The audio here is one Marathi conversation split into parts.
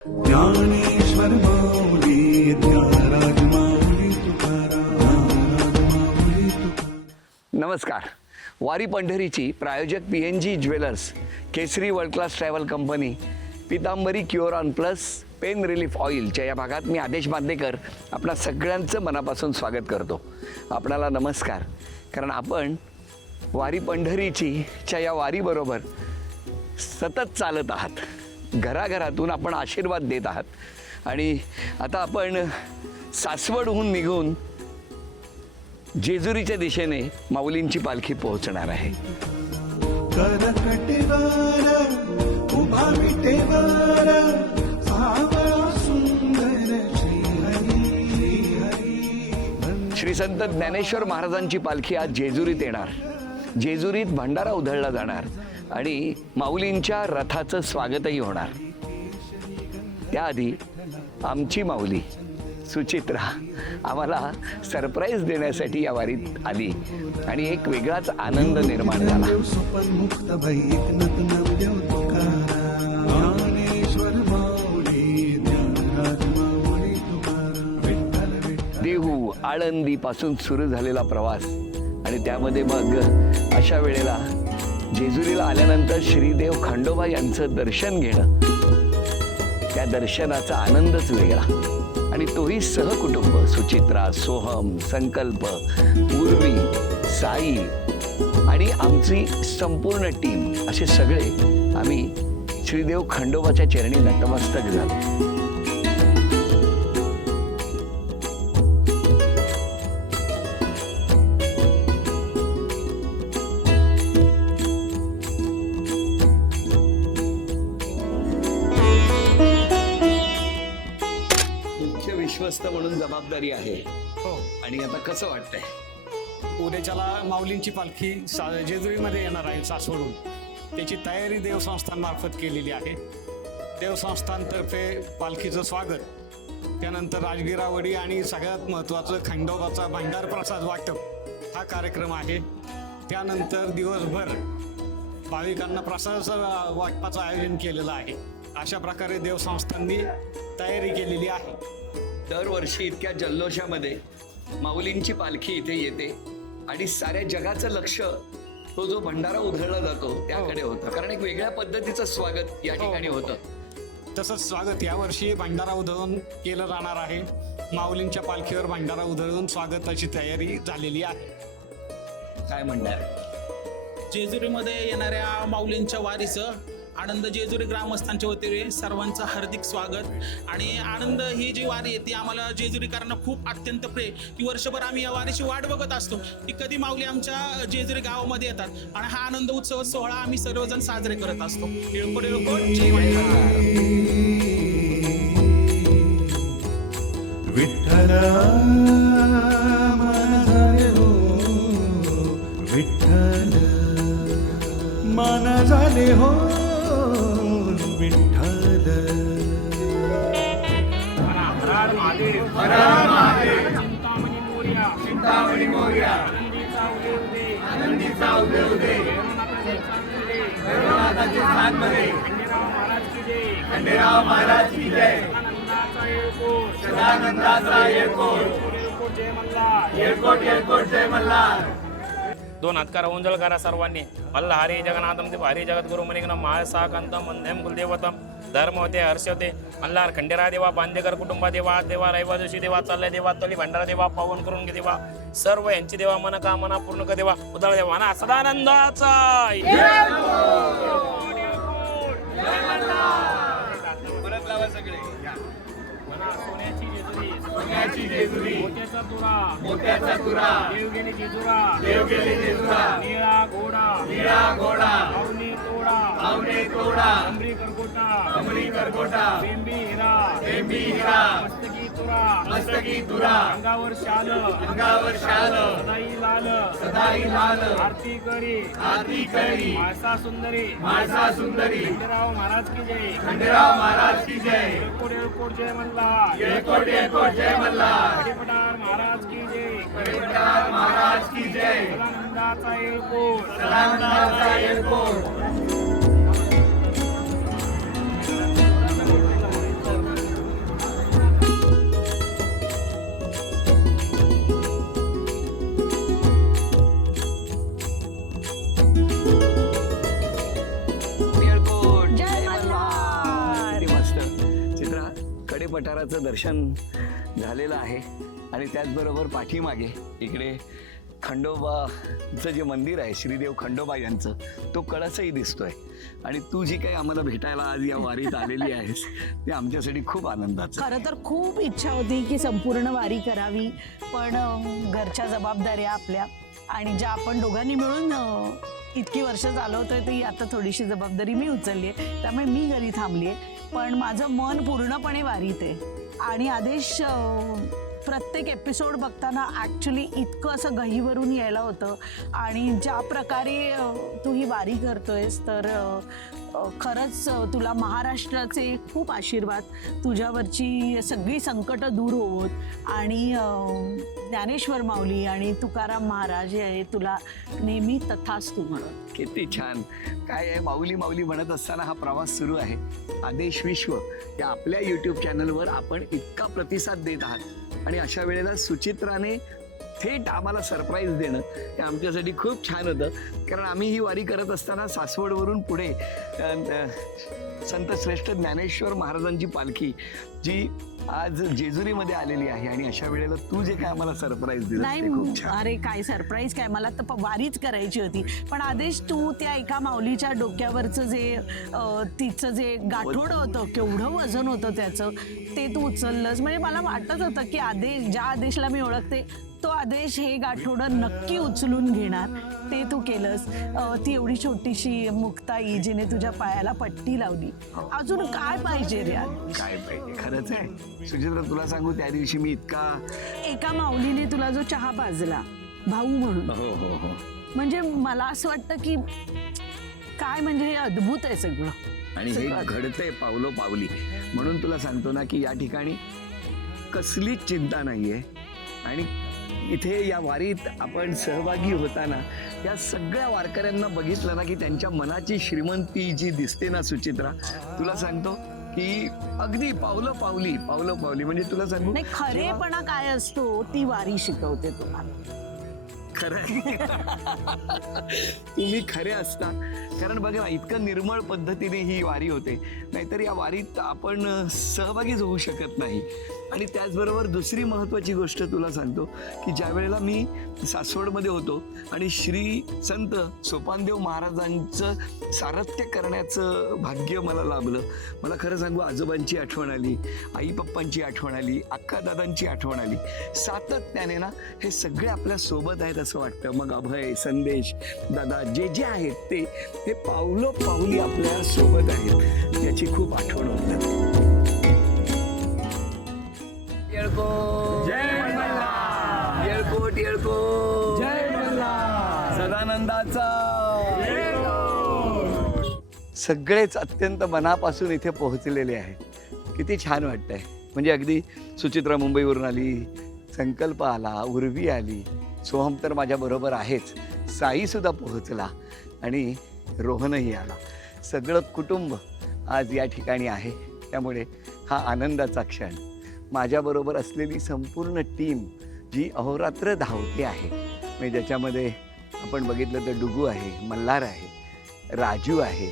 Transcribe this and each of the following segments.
ज्ञानेश्वर माऊली ज्ञानराज माऊली तुकाराम. नमस्कार. वारी पंढरीची प्रायोजक PNG jewellers, Kesari world class travel company, Pitambari cure on plus, pain relief ऑइलच्या या भागात मी आदेश बांदेकर आपणा सगळ्यांचं मनापासून स्वागत करतो. आपणाला नमस्कार. कारण आपण वारी पंढरीच्या या वारीबरोबर सतत चालत आहात. घराघरातून आपण आशीर्वाद देत आहात. आणि आता आपण सासवडहून निघून जेजुरीच्या दिशेने माऊलींची पालखी पोहोचणार आहे. उभा विटेवर सावळा सुंदर श्री संत ज्ञानेश्वर महाराजांची पालखी आज जेजुरीत येणार. जेजुरीत भंडारा उधळला जाणार आणि माऊलींच्या रथाचं स्वागतही होणार. त्याआधी आमची माऊली सुचित्रा आम्हाला सरप्राईज देण्यासाठी या वारीत आली आणि एक वेगळाच आनंद निर्माण झाला. मुक्त ज्ञानेश्वर माऊली ज्ञानराज माऊली तुकाराम. देहू आळंदी पासून सुरू झालेला प्रवास आणि त्यामध्ये मग अशा वेळेला जेजुरीला आल्यानंतर श्रीदेव खंडोबा यांचं दर्शन घेणं, त्या दर्शनाचा आनंदच वेगळा. आणि तोही सहकुटुंब, सुचित्रा, सोहम, संकल्प, पूर्वी, साई आणि आमची संपूर्ण टीम, असे सगळे आम्ही श्रीदेव खंडोबाच्या चरणी नतमस्तक झालो. विश्वस्त म्हणून जबाबदारी आहे. हो. आणि आता कसं वाटतंय? उद्याच्याला माऊलींची पालखी जेजुरीमध्ये येणार आहे सासवडून. त्याची तयारी देवसंस्थांमार्फत केलेली आहे. देवसंस्थांतर्फे पालखीचं स्वागत, त्यानंतर राजगिरावडी आणि सगळ्यात महत्त्वाचं खंडोबाचा भंडार प्रसाद वाटप हा कार्यक्रम आहे. त्यानंतर दिवसभर भाविकांना प्रसादाचं वाटपाचं आयोजन केलेलं आहे. अशा प्रकारे देवसंस्थांनी तयारी केलेली आहे. दरवर्षी इतक्या जल्लोषामध्ये माऊलींची पालखी इथे येते आणि साऱ्या जगाचं लक्ष तो जो भंडारा उधळला जातो त्याकडे होतं. कारण एक वेगळ्या पद्धतीचं स्वागत या ठिकाणी होतं. तसंच स्वागत यावर्षी भंडारा उधळून केलं जाणार आहे. माऊलींच्या पालखीवर भंडारा उधळून स्वागताची तयारी झालेली आहे. काय म्हणणार? जेजुरीमध्ये येणाऱ्या माऊलींच्या वारीचं आनंद जेजुरी ग्रामस्थांच्या वतीने सर्वांचं हार्दिक स्वागत. आणि आनंद ही जी वारी आहे ती आम्हाला जेजुरीकरांना खूप अत्यंत प्रिय, की वर्षभर आम्ही या वारीची वाट बघत असतो की कधी माऊली आमच्या जेजुरी गावामध्ये येतात. आणि हा आनंद उत्सव सोहळा आम्ही सर्वजण साजरे करत असतो. येळकोट येळकोट जय मल्हार. विठ्ठल मन झाले हो, विठ्ठल मन झाले हो, विठ्ठल. चिंतामणी मोरया, आनंदीचा उदय उदय, भैरवनाथाचे स्थानमध्ये खंडेराव महाराज की जय. सदानंदाचा येळकोट, येळकोट येळकोट जय मल्हार. दोन हातकार ओंजळ करा सर्वांनी. मल्हारी जगन्नाथम देव हरी जगद्गुरु मणिग्नम महासाकांतम वंदेम कुलदेवतम धर्म होते हर्ष होते. मल्हार खंडेरा देवा, बांदेकर कुटुंबा देवा, देवा रविवार दिवशी देवा, चालल्या देवा, तोली भंडारा देवा, पावन करून घे देवा, सर्व यांची देवा मनकामना पूर्ण कर देवा. उदळ देवा ना सदानंदाचा. परत लावा सगळे. सोन्याची जेजुरी, मोत्याचा तुरा, मोत्याचा तुरा, देव गेले जेजुरा, देव गेले जेजुरा, निळा घोडा, निळा घोडा, आवने तोडा, आवने तोडा, कमरी करकोटा, कमळी करकोटा, बेंबी हिरा, बेंबी हिरा, मस्तकी तुरा, मस्तकी तुरा, अंगावर शाल, अंगावर शाल, सदाई लाल, सदाई लाल, आरती करी, आरती करी, माळसा सुंदरी, माळसा सुंदरी. खंडेराव महाराज की जय. खंडेराव महाराज की जय. येळकोट येळकोट जय मल्हार. येळकोट येळकोट जय मल्हार. पटार महाराज की जय. पटार महाराज की जय. सदानंदाचा येळकोट. सदानंदाचा येळकोट. दाभाडे पठाराचं दर्शन झालेलं आहे आणि त्याचबरोबर पाठीमागे इकडे खंडोबाचं जे मंदिर आहे, श्रीदेव खंडोबा यांचं, तो कळसही दिसतोय. आणि तू जी काही आम्हाला भेटायला आज या वारीत आलेली आहेस ते आमच्यासाठी खूप आनंदाचं. खरं तर खूप इच्छा होती की संपूर्ण वारी करावी, पण घरच्या जबाबदाऱ्या आपल्या आणि ज्या आपण दोघांनी मिळून इतकी वर्ष चालवतोय ती आता थोडीशी जबाबदारी मी उचलली आहे, त्यामुळे मी घरी थांबली आहे. पण माझं मन पूर्णपणे वारीत आहे. आणि आदेश प्रत्येक एपिसोड बघताना ॲक्च्युली इतकं असं गहीवरून यायला होतं. आणि ज्या प्रकारे तू ही वारी करतोयस तर खरंच तुला महाराष्ट्राचे खूप आशीर्वाद, तुझ्यावरची सगळी संकटं दूर होवोत आणि ज्ञानेश्वर माऊली आणि तुकाराम महाराज हे तुला नेहमी तथास्तु म्हणत. किती छान. काय आहे, माऊली माऊली म्हणत असताना हा प्रवास सुरू आहे. आदेश विश्व या आपल्या यूट्यूब चॅनलवर आपण इतका प्रतिसाद देत आहात आणि अशा वेळेला सुचित्राने थेट आम्हाला सरप्राईज देणं हे आमच्यासाठी खूप छान होतं. कारण आम्ही ही वारी करत असताना सासवडवरून पुढे संत श्रेष्ठ ज्ञानेश्वर महाराजांची पालखी जी आज जेजुरीमध्ये आलेली आहे आणि अशा वेळेला तू जे काय आम्हाला सरप्राईज दिलं नाही, ते खूप छान. अरे काय सरप्राईज काय, मला तर वारीच करायची होती. पण आदेश तू त्या एका माऊलीच्या डोक्यावरचं जे तिचं जे गाठोडं होतं, केवढं वजन होतं त्याचं, ते तू उचललंस. म्हणजे मला वाटत होतं की आदेश, ज्या आदेशला मी ओळखते तो आदेश हे गाठोडं नक्की उचलून घेणार, ते तू केलंस. ती एवढी छोटीशी मुक्ताई जिने तुझ्या पायाला पट्टी लावली, अजून काय पाहिजे रे आदेश? काय पाहिजे, खरंच आहे सुचित्रा. तुला सांगू, त्या दिवशी मी इतका एका माऊलीने तुला जो चहा पाजला भाऊ म्हणून, हो हो हो, म्हणजे मला असं वाटतं की काय म्हणजे हे अद्भुत आहे सगळं. आणि हे घडतंय पावलो पावली. म्हणून तुला सांगतो ना की या ठिकाणी कसलीच चिंता नाहीये. आणि इथे या वारीत आपण सहभागी होताना या सगळ्या वारकऱ्यांना बघितलं ना की त्यांच्या मनाची श्रीमंती जी दिसते ना सुचित्रा, तुला सांगतो की अगदी पावलं पावली पावलं पावली. म्हणजे तुला सांगू, नाही, खरेपणा काय असतो ती वारी शिकवते तुला. खरं आहे. तुम्ही खरे असता. कारण बघा, इतकं निर्मळ पद्धतीने ही वारी होते, नाहीतर या वारीत आपण सहभागीच होऊ शकत नाही. आणि त्याचबरोबर दुसरी महत्त्वाची गोष्ट तुला सांगतो की ज्या वेळेला मी सासवडमध्ये होतो आणि श्री संत सोपानदेव महाराजांचं सारथ्य करण्याचं भाग्य मला लाभलं. मला खरं सांगू, आजोबांची आठवण आली, आई पप्पांची आठवण आली, अक्का दादांची आठवण आली. सातत्याने ना हे सगळे आपल्या सोबत आहेत असं वाटतं. मग अभय, संदेश, दादा जे जे आहेत ते पावलो पावली आपल्या सोबत आहेत, याची खूप आठवण होते. येळकोट येळकोट येळकोट जय मल्हार. सदानंदाचा. सगळेच अत्यंत मनापासून इथे पोहोचलेले आहेत. किती छान वाटतंय. म्हणजे अगदी सुचित्रा मुंबईवरून आली, संकल्प आला, उर्वी आली, सोहम तर माझ्याबरोबर आहेच, साईसुद्धा पोहोचला आणि रोहनही आला. सगळं कुटुंब आज या ठिकाणी आहे. त्यामुळे हा आनंदाचा क्षण. माझ्याबरोबर असलेली संपूर्ण टीम जी अहोरात्र धावते आहे, म्हणजे ज्याच्यामध्ये आपण बघितलं तर डुगू आहे, मल्हार आहे, राजू आहे,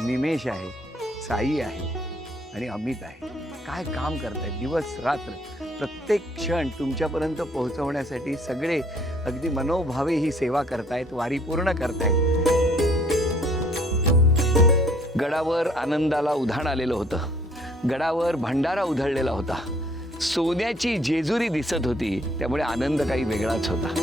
निमेश आहे, साई आहे आणि अमित आहे. काय काम करतायत दिवस रात्र, प्रत्येक क्षण तुमच्यापर्यंत पोहोचवण्यासाठी सगळे अगदी मनोभावे ही सेवा करतायत, वारी पूर्ण करतायत. गडावर आनंदाला उधाण आलेलं होतं. गडावर भंडारा उधळलेला होता. सोन्याची जेजुरी दिसत होती. त्यामुळे आनंद काही वेगळाच होता.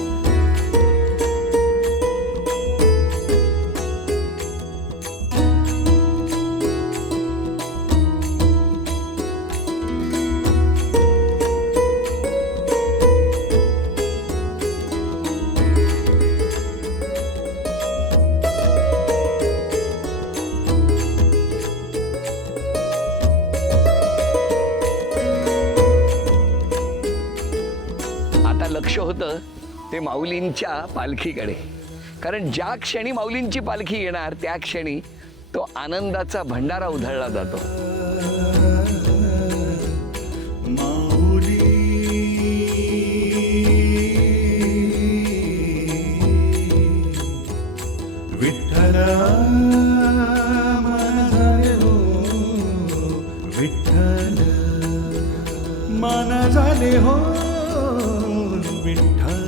लक्ष होतं ते माऊलींच्या पालखीकडे. कारण ज्या क्षणी माऊलींची पालखी येणार त्या क्षणी तो आनंदाचा भंडारा उधळला जातो. माऊली विठ्ठल मन झाले हो, विठ्ठल मान झाले हो विठ्ठल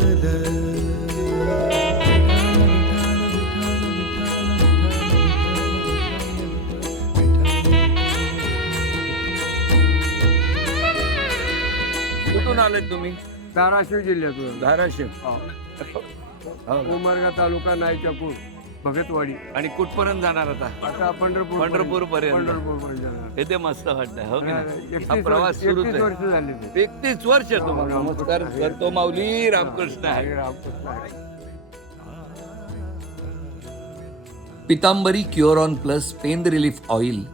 कुठून आले तुम्ही? धाराशिव जिल्ह्यातून धाराशिव. उमरगा तालुका नाईचापूर भगतवाडी. आणि कुठपर्यंत जाणार आता? आता पंढरपूर पंढरपूरपर्यंत. पंढरपूर जाणार. इथे मस्त वाटतंय हो की नाही? 31 हा प्रवास सुरूच 31 वर्ष आहे. झाली. 31 वर्ष तुम्हाला. नमस्कार करतो माऊली. रामकृष्ण आहे. रामकृष्ण आहे. Pitambari cure on plus pain relief oil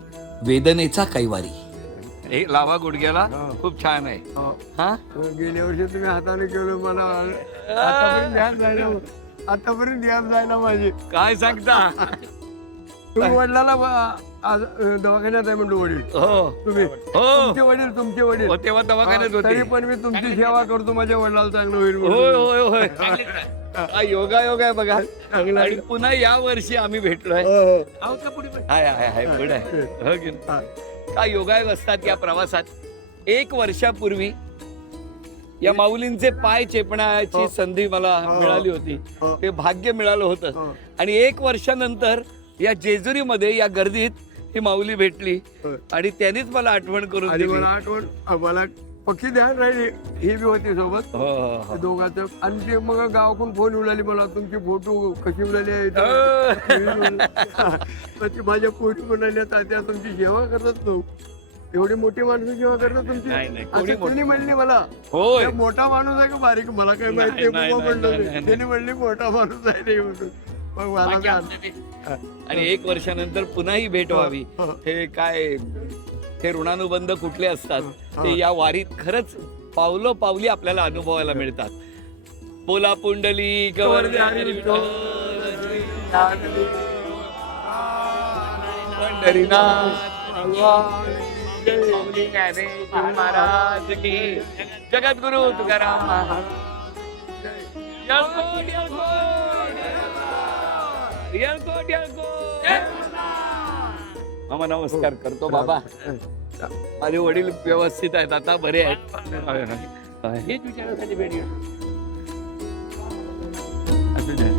वेदनेचा कैवारी. हे लावा गुडघ्याला. खूप छान आहे. हो. हा गेल्या वर्षी तुम्ही हाताने केलं मला आतापर्यंत ध्यान जायला आतापर्यंत ध्यान जायला माझे. काय सांगता? तुम्ही वडिलाला आज दवाखान्यात आहे म्हणतो वडील. हो तुम्ही हो तुमचे वडील हो, तेव्हा दवाखान्यात तरी होते. पण मी तुमची सेवा करतो. माझ्या वडिलाला चांगलं होईल होय म्हणून. होय होय. हा योगा योग आहे बघा. आणि पुन्हा या वर्षी आम्ही भेटलोय. हो, हाय हाय हाय पुढे आहे. हो की नाही? काय योगायोग असतात या प्रवासात. 1 वर्षापूर्वी या माऊलींचे पाय चेपण्याची संधी मला मिळाली होती. ते भाग्य मिळालं होतं. आणि 1 वर्षानंतर या जेजुरीमध्ये या गर्दीत ही माऊली भेटली आणि त्यांनीच मला आठवण करून आणि दिली. मला आठवण मला पक्की ध्यान राहिली. ही बी होती सोबत हो, हो, हो. दोघांचं. आणि ते मग गावाकडून फोन उडाली मला तुमची फोटो कशी उडाली आहे माझ्या पोरी म्हणाल्या तात्या तुमची सेवा करतात लोक. एवढी मोठी माणसं सेवा करतात तुमची. नाही, नाही, कोणी असं त्यांनी म्हणली मला. होय. त्या मोठा माणूस आहे का बारीक मला काही नाही, माहिती नाही, म्हणलं नाही, नाही. त्यांनी म्हणली मोठा माणूस आहे नाही म्हणून. मग मला बी आनंद. आणि 1 वर्षानंतर पुन्हाही भेट व्हावी. हे काय हे ऋणानुबंध कुठले असतात ते या वारीत खरंच पावलो पावली आपल्याला अनुभवायला मिळतात. बोला पुंडली महाराज की जगद्गुरु तुकाराम महाराज. मामा नमस्कार करतो. बाबा माझे वडील व्यवस्थित आहेत आता, बरे आहेत. हेच विचारासाठी भेट घेऊ. असू द्या.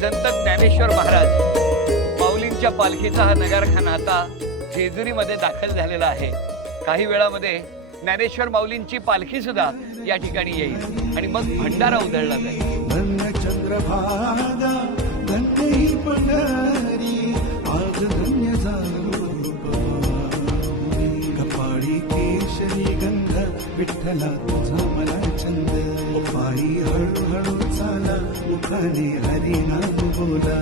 संत ज्ञानेश्वर महाराज माऊलींच्या पालखीचा हा नगारखाना आता जेजुरीमध्ये दाखल झालेला आहे. काही वेळामध्ये ज्ञानेश्वर माऊलींची पालखी सुद्धा या ठिकाणी येईल आणि मग भंडारा उधळला जाईल. धन्य चंद्रभागा धन्य ही पंढरी आज धन्य झालो कपाळी केशरी गंध विठ्ठला तुझा मला छंद पायी हळूहळू चाला मुखाने हरिनाम बोला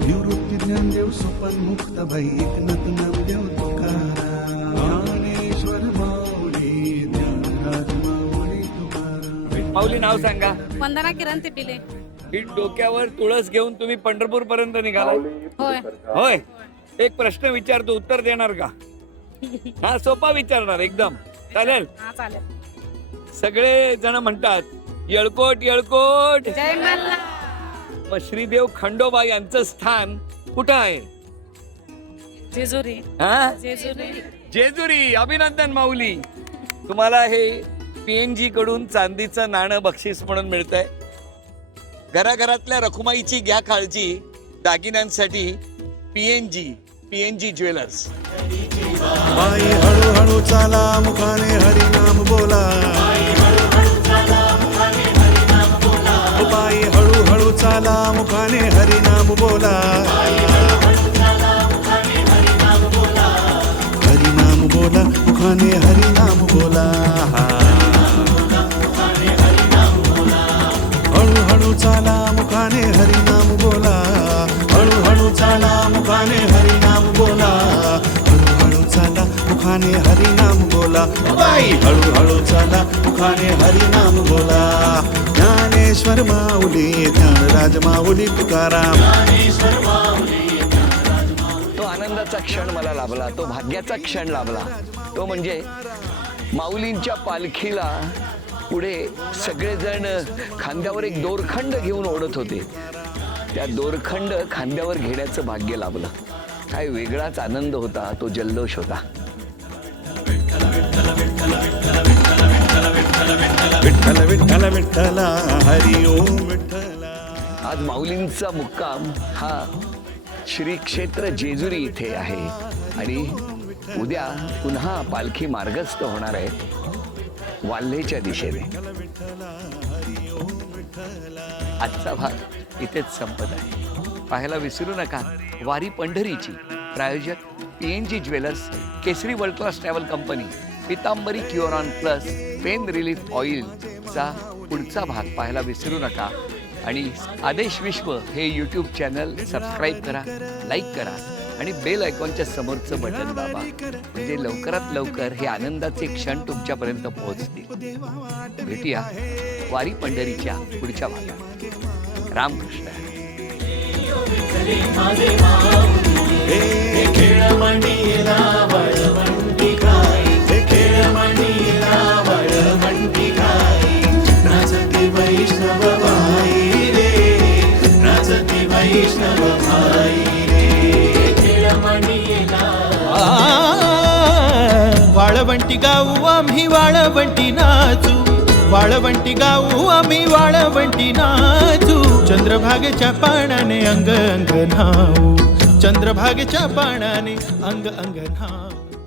निवृत्ती ज्ञानदेव सुपन मुक्त बाई एकनाथ नामदेव तुकाराम ज्ञानेश्वर माऊली ज्ञानराज माऊली तुकाराम. माऊली नाव सांगा. वंदना किरण तिपिले. ही डोक्यावर तुळस घेऊन तुम्ही पंढरपूर पर्यंत निघाला. होय. होय. एक प्रश्न विचारतो, उत्तर देणार का? हा सोपा विचारणार एकदम. चालेल? हा चालेल. सगळे जण म्हणतात येळकोट येळकोट. जय मल्हार. मग श्रीदेव खंडोबा यांचं स्थान कुठं आहे? जेजुरी. हा जेजुरी. जेजुरी. अभिनंदन माऊली. तुम्हाला हे PNG कडून चांदीचं नाणं बक्षीस म्हणून मिळतंय. घराघरातल्या रखुमाईची घ्या काळजी. दागिन्यांसाठी PNG ज्वेलर्स. बाई हळूहळू चाला मुखाने हरिनाम बोला बाई हळूहळू चाला मुखाने हरिनाम बोला हरिनाम बोला मुखाने हरिनाम बोला हळूहळू चाला मुखाने हरिनाम बोला हळूहळू चाला मुखाने हरिनाम बोला हळूहळू चाला मुखाने हरिनाम बोला बाई हळूहळू चाला मुखाने हरिनाम बोला ज्ञानेश्वर माऊली ज्ञानराज माऊली तुकाराम. तो आनंदाचा क्षण मला लाभला, तो भाग्याचा क्षण लाभला, तो म्हणजे माऊलींच्या पालखीला पुढे सगळेजण खांद्यावर एक दोरखंड घेऊन ओढत होते. त्या दोरखंड खांद्यावर घेण्याचं भाग्य लाभलं. काय वेगळाच आनंद होता, तो जल्लोष होता. विठ्ठल विठ्ठल विठ्ठला हरी ओम विठ्ठला. आज माऊलींचा मुक्काम हा श्री क्षेत्र जेजुरी इथे आहे आणि उद्या पुन्हा पालखी मार्गस्थ होणार आहे वाल्हेच्या दिशेने. आजचा भाग इथेच संपत आहे. पाहायला विसरू नका वारी पंढरीची प्रायोजक PNG jewellers, Kesari world class travel company, Pitambari cure on plus, pain relief ऑइलचा पुढचा भाग पाहायला विसरू नका. आणि आदेश विश्व हे यूट्यूब चॅनल सबस्क्राईब करा, लाईक करा आणि बेल आयकॉनच्या समोरचं बटन दाबा, म्हणजे लवकरात लवकर हे आनंदाचे क्षण तुमच्यापर्यंत पोहोचतील. भेटूया वारी पंढरीच्या पुढच्या भागात. रामकृष्ण. वाळवंटी गाऊ आम्ही वाळवंटी नाचू, वाळवंटी गाऊ आम्ही वाळवंटी नाचू. चंद्रभागेच्या पाण्याने अंग अंग न्हाऊ, चंद्रभागेच्या पाण्याने अंग अंग न्हाऊ.